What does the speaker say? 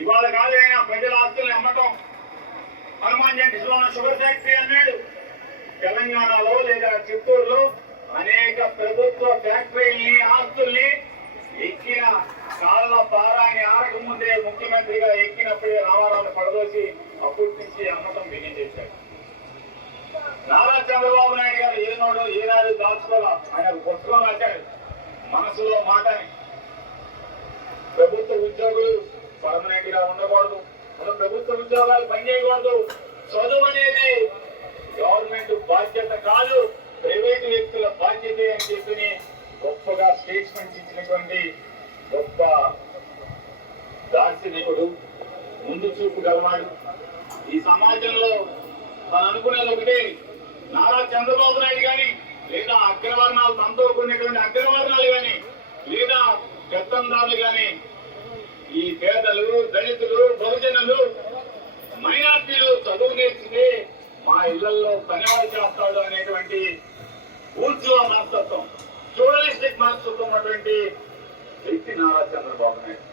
ఇవాళ కాదైనా ప్రజల ఆస్తుల్ని అమ్మటం. హనుమాన్ జంక్షన్లో షుగర్ ఫ్యాక్టరీ అన్నాడు. తెలంగాణలో లేదా చిత్తూరులో అనేక ప్రభుత్వ ఫ్యాక్టరీల్ని ఆస్తుల్ని ఎక్కిన కాళ్ళ పారాన్ని ఆరకముందే ముఖ్యమంత్రిగా ఎక్కినప్పుడే రామారావు పడదోసి అప్పటి నుంచి అమ్మటం బిగించేశాడు నారా చంద్రబాబు నాయుడు గారు ఏనాడు ఏనాడు దాచుకోవాలా ఆయన పుస్తకం రాశాడు. మనసులో మాటని. ప్రభుత్వ ఉద్యోగులు ఇలా ఉండకూడదు. మన ప్రభుత్వ ఉద్యోగాలు పనిచేయకూడదు చదువు అనేది గవర్నమెంట్ బాధ్యత కాదు. ప్రైవేట్ వ్యక్తుల బాధ్యతే అని చెప్పి గొప్పగా స్టేట్మెంట్ ఇచ్చినటువంటి గొప్ప దార్శనికుడు ముందు చూపు గలవాడు. ఈ సమాజంలో మనం అనుకునేది ఒకటే. నారా చంద్రబాబు నాయుడు కానీ లేదా అగ్రవర్ణాలు తమతో కూడినటువంటి అగ్రవర్ణాలు కానీ లేదా పెత్తందారులు కానీ ఈ పేదలు దళితులు బహుజనులు మైనార్టీలు చదువు నేర్చుకుని మా ఇళ్ళలో పనివాడు చేస్తాడు అనేటువంటి ఊర్జువ మనస్తత్వం జర్నలిస్టిక్ మనస్తత్వం ఉన్నటువంటి వ్యక్తి నారా చంద్రబాబు నాయుడు.